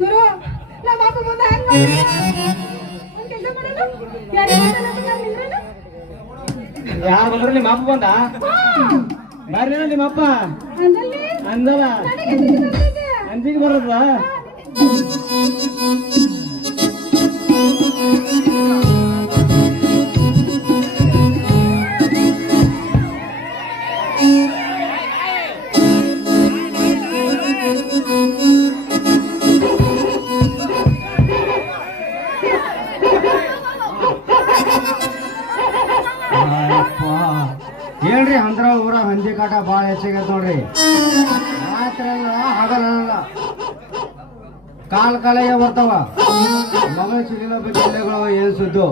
ಗುರು ನಮ್ಮ ಅಪ್ಪ ಬಂದ ಹೆಂಗ್ ಕೆಲಸ ಮಾಡೋದು ಯಾರು ಬಂದ್ರು ನಿಮ್ಮ ಅಪ್ಪ ಬಂದ ಬರ್ರಿ ನಿಮ್ಮ ಅಪ್ಪ ಅಂದಲ್ಲ ಅಂಜಿಗೆ ಬರೋದ ಹೇಳ್ರಿ ಅಂದ್ರ ಊರ ಹಂದಿ ಕಾಟ ಭಾಳ ಹೆಚ್ಚಾಗೈತೆ ನೋಡ್ರಿ. ರಾತ್ರಿ ಹಗಲಲ್ಲ ಕಾಲಿಗೆ ಬರ್ತಾವ. ಮಗಳ ಸಿಗಲ ಜಿಲ್ಲೆಗಳು ಏನ್ ಸುದ್ದು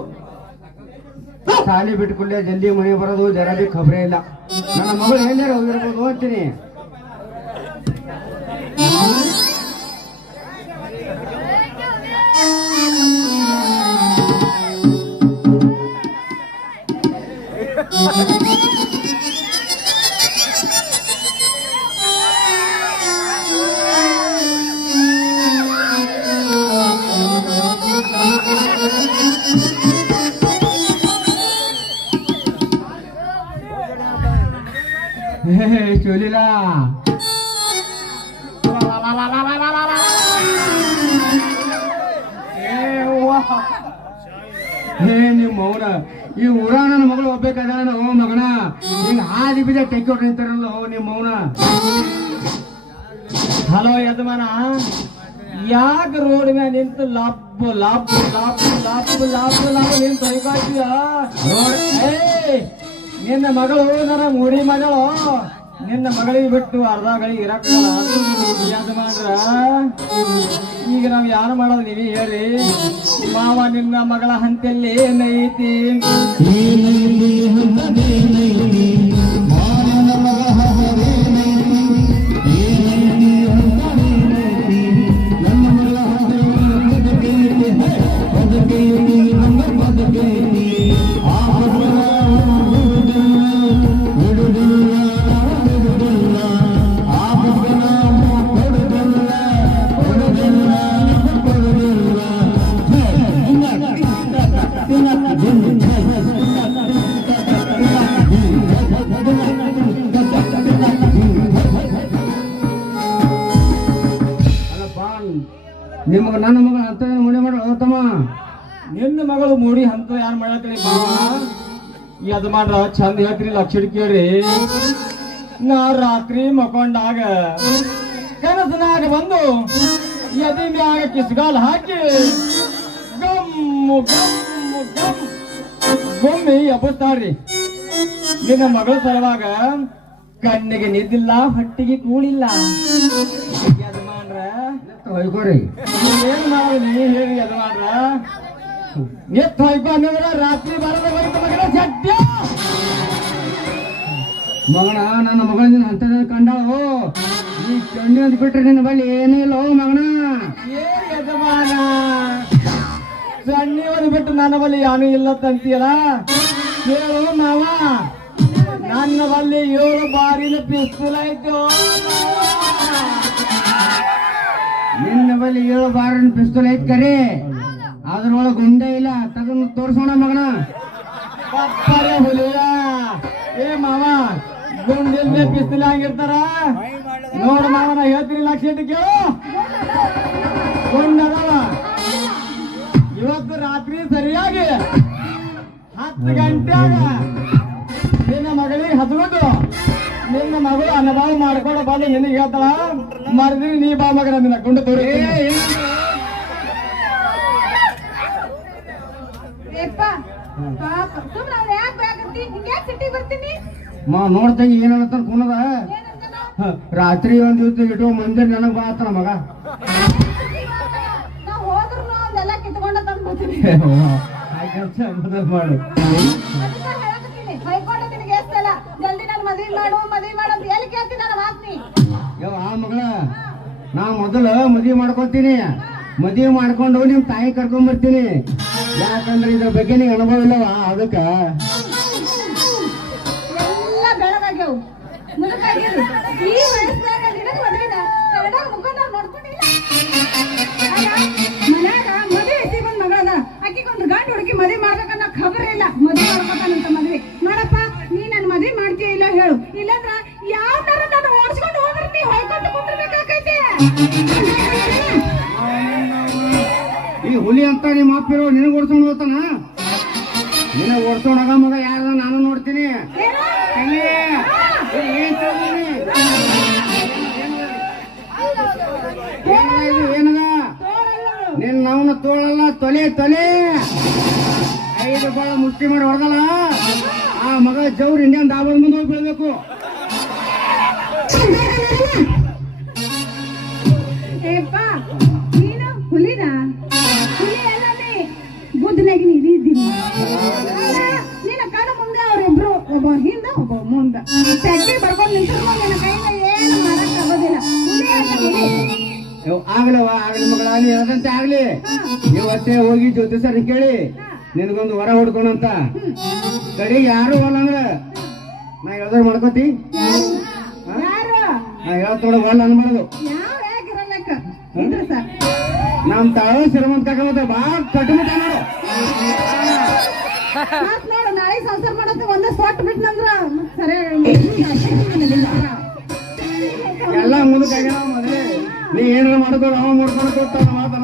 ಸಾಲಿ ಬಿಟ್ಕೊಂಡೆ ಜಲ್ದಿ ಮನೆ ಬರೋದು ಜರ ಬಿ ಖಬರೇ ಇಲ್ಲ. ನನ್ನ ಮಗಳು ಎಲ್ಲಾರ ಹೋಗಿರ್ಬೋದು ಅಂತೀನಿ. ಚೋಲಿಲ್ಲ ನಿಮ್ ಮೌನ ಈ ಊರ ನನ್ನ ಮಗಳು ಹೋಗ್ಬೇಕಾದ ಮಗನ ಹಿಂಗ ಹಾದಿ ಬೀಜ ಟೆಕ್ಕೊಟ್ ನಿಂತಾರಲ್ಲ ನಿಮ್ ಮೌನ. ಹಲೋ ಯಜಮಾನ, ಯಾಕೆ ರೋಡ್ ಮ್ಯಾಗ ನಿಂತು ಲಬ್ ಲಬ್ ಲಬ್ ಲಬ್ ಲಬ್ ಲಬ್ ನಿಂತು ಹೊಯ್ಕಾಡ್ತೀಯ? ನಿನ್ನ ಮಗಳು ನನ್ನ ಮುಡಿ ಮಗಳು, ನಿನ್ನ ಮಗಳಿಗೆ ಬಿಟ್ಟು ಅರ್ಧ ಗಳಿಗೆ ಇರಕ್ಕಲ್ಲ ಯಜಮಾನ್ರ. ಈಗ ನಾವ್ ಯಾರು ಮಾಡೋದು ನೀವೇ ಹೇಳ್ರಿ. ಮಾವ ನಿನ್ನ ಮಗಳ ಹಂತಲ್ಲಿ ಏನೈತಿ? ನಿಮಗ ನನ್ನ ಮಗಳ ಅಂತ ಮುಡಿ ಮಾಡ ತಮ್ಮ. ನಿನ್ನ ಮಗಳು ಮೂಡಿ ಹಂತ ಯಾರು ಮಾಡಕ್ರಿ ಬಾವ? ಯಜಮಾನ್ರ ಚಂದ ಹೇಳ್ತೀರಿ, ಲಕ್ಷ ಕೇಳ್ರಿ. ನಾ ರಾತ್ರಿ ಮಕೊಂಡಾಗ ಕನಸನಾಗ ಬಂದು ಎದಿ ಮ್ಯಾಗ ಕಿಸ್ಗಾಲ್ ಹಾಕಿ ಗಮ್ಮು ಗಮ್ಮು ಗಮ್ ಗೊಮ್ಮಿ ಎಬ್ಬಸ್ತಾರ್ರಿ. ನಿನ್ನ ಮಗಳ ಸಲುವಾಗ ಕಣ್ಣಿಗೆ ನಿದ್ದಿಲ್ಲ, ಹೊಟ್ಟಿಗೆ ಕೂಳಿಲ್ಲ. ಯಜಮಾನ್ರ ಹೊಯ್ಕೋರಿ ಏನ್ ಮಾಡೋದು ನೀ ಹೇಳಿ ಯಜಮಾನ್ರ? ಎತ್ ಹೊಯ್ಕೊ ಅನ್ನೋದ್ರ ರಾತ್ರಿ ಬರದ ಬೈಕ ಮಗನ ಸತ್ಯ. ಮಗನ ನನ್ನ ಮಗಳಿನ ಅಂತ ಕಂಡಾಳು. ಈ ಚಂಡಿ ಅಂತ ಬಿಟ್ರೆ ನಿನ್ನ ಬಳಿ ಏನೂ ಇಲ್ಲ ಮಗನ. ಏನ್ ಯಜಮಾನ, ಸಣ್ಣಿಯವರು ಬಿಟ್ಟು ನನ್ನ ಬಳಿ ಯಾನು ಇಲ್ಲ ತಂತೀಯಲ್ಲ? ಕೇಳು ಮಾವ, ನನ್ನ ಬಳಿ 7 ಬಾರಿನ ಪಿಸ್ತೂಲ್ ಆಯ್ತು. ನಿನ್ನ ಬಳಿ 7 ಬಾರಿನ ಪಿಸ್ತೂಲ್ ಐತ್ ಕರೆ, ಅದ್ರೊಳಗೆ ಗುಂಡೆ ಇಲ್ಲ. ತಗೊಂಡು ತೋರ್ಸೋಣ ಮಗನ. ಪಪ್ಪರೆ ಹುಲಿಯ ಏ ಮಾವ, ಗುಂಡಿಲ್ದೆ ಪಿಸ್ತೂಲ್ ಹಂಗಿರ್ತಾರ? ನೋಡ ಮಾವ, ನಾ ಹೇಳ್ತೀನಿ, ಲಕ್ಷ ಇಟ್ಟು ಕೇಳು. ಗುಂಡದವ ಇವತ್ತು ರಾತ್ರಿ ಸರಿಯಾಗಿ 10 ಗಂಟೆಯಾಗ ನಿನ್ನ ಮಗಳಿಗೆ ಹತ್ಕೊಂಡು ನಿನ್ನ ಮಗಳು ಅನ್ನಭಾವ ಮಾಡ್ಕೊಂಡು ಬಂದು ನಿನಗೆ ಹೇಳ್ತಾಳ, ಮರದಿ ನೀ ಬಾ ಮಗನ ನಿನ್ನ ಗುಂಡು ತೋರಿ. ನೋಡ್ತಂಗಿ ಏನ್ ಹೇಳ್ತಾನ ಕುಣದ. ರಾತ್ರಿ ಒಂದ್ ದಿವಸ ಇಟ್ಟು ಮಂದಿರ ನನಗ್ ಬಾ ಆತನ ಮಗ. ಮಾಡು ಆ ಮಗಳ, ನಾ ಮೊದಲ ಮದ್ವಿ ಮಾಡ್ಕೊತೀನಿ. ಮದ್ವಿ ಮಾಡ್ಕೊಂಡು ನಿಮ್ ತಾಯಿ ಕರ್ಕೊಂಡ್ ಬರ್ತೀನಿ. ಯಾಕಂದ್ರೆ ಇದ್ರ ಬಗ್ಗೆ ನೀ ಅನುಭವ ಇಲ್ಲವ, ಅದಕ್ಕ ಈ ವಯಸ್ಸಿನಾಗ ನಿನಗೆ ಮದುವೆನ ಕನ್ನಡ ಮುಖ ನಾವು ನೋಡ್ಕೊಂಡಿಲ್ಲ. ಹುಲಿ ಅಂತ ನಿಮ್ಮ ಅಪ್ಪಿರೋ ನಿನಗೆ ಓಡಿಸ್ಕೊಂಡು ಹೋಗ್ತಾನ ನಿನ್ನ ಓಡಿಸ್ಕೊಂಡಾಗ ಮಗ ಯಾರದ ನಾನು ನೋಡ್ತೀನಿ ತಲೆ. ಏನ್ ತಗೊಂಡಿ? ಏನದ ನಿನ್ನ ನಾವನ್ನ ತೋಳಲ್ಲ ತೊಲೆ ತೊಲೆ 5 ಬಾಳ ಮುಷ್ಟಿ ಮಾಡಿ ಹೊಡೆದಲ್ಲ ಆ ಮಗ ಜವ್ರು ಇಂಡಿಯನ್ ದಾಬಲ್ ಮುಂದೆ ಹೋಗಿ ಬೀಳ್ಬೇಕು. ಏಪ್ಪ ನೀನು ಹುಲಿನ ಹುಲಿ ಎಲ್ಲ ಬುದ್ಧನಾಗಿ ನೀರಿದ್ದೀನಿ ನಿನ್ನ ಕಣ ಮುಂದೆ ಅವ್ರಿಬ್ರು ಒಬ್ಬ ಹಿಂದ ಒಬ್ಬ ಮುಂದ ಚಟ್ಟಿ ಬರ್ಕೊಂಡು ನಿಂತ್ಕೊಂಡು ನಿನ್ನ ಕೈಯಿಂದ ಏನು ಮಾಡಕ್ ಆಗೋದಿಲ್ಲ ಹುಲಿ ಅಂತ ಹುಲಿ. ಆಗ್ಲವ ಆಗ್ಲಿ ಮಗಳ ನೀ ಹೇಳ್ದಂತೆ ಆಗ್ಲಿ. ಇವತ್ತೇ ಹೋಗಿ ಜ್ಯೋತಿಷರ್ ಕೇಳಿ ನಿನಗೊಂದು ವರ ಹೊಡ್ಕೊಂಡಂತ ಕಡೆ ಯಾರು ಅಲ್ಲ ಅಂದ್ರ ನಾ ಹೇಳ್ದ ಮಾಡ್ಕೋತಿ. ಯಾರು ನಾ ಹೇಳ್ತೋಡ ಒಲ್ಲ ಅನ್ಬಾರ್ದು. ಯಾವ ಹೇಗಿರಲ್ಲಕ್ಕ ಇದ್ರೆ ಸರ್ ನಮ್ ತಾಳ ಶ್ರೀಮಂತ ಕಾಕ ಬಾ ಕಟ್ಟುಮುಟ್ಟ ನೋಡು. ಮತ್ ನೋಡು ನಾಳೆ ಸಂಸಾರ ಮಾಡತ್ತೆ ಒಂದೇ ಸೊಟ್ಟು ಬಿಟ್ನಂದ್ರ ಸರಿಯಾಗಿ ಎಲ್ಲ ಮುಂದಕ್ಕೆ ಆಗ್ಯಾವ ಮೊದಲೇ ನೀ ಏನಾರ ಮಾಡ್ಕೊಂಡು ಅವ ಮಾಡ್ಕೊಂಡು ಕೊಟ್ಟ ಮಾತಲ್ಲ